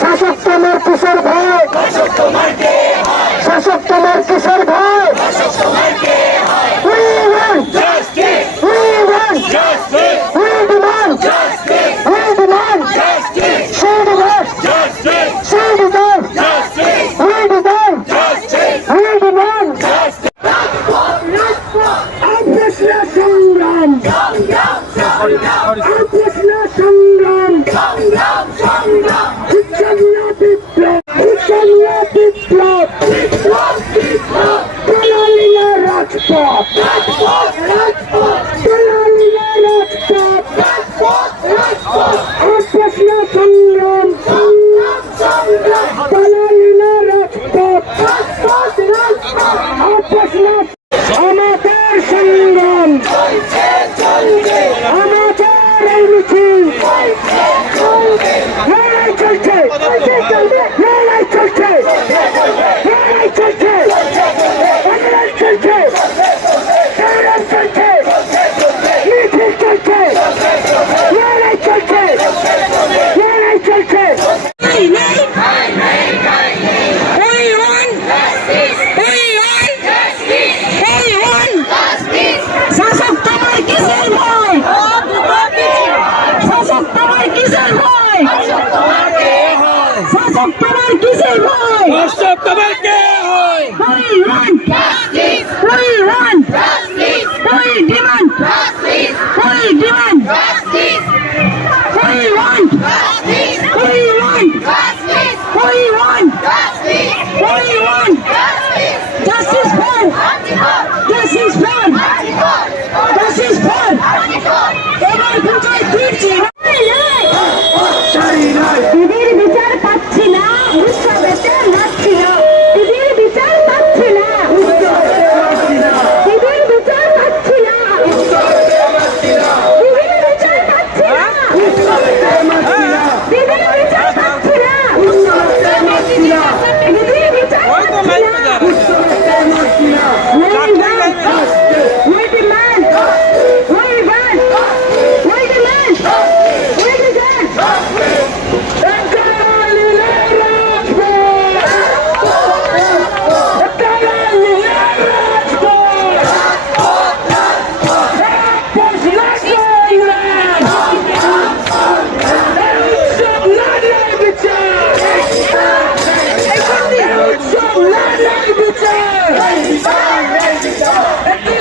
শাসক তোমার কিশোর ভাই শাসক তোমার কিশোর ভাই We want justice. We want justice. We demand justice. Black you. ভয় শাসক তোমার কিসের ভয় অশোক তোমার কে হয়. Thank you.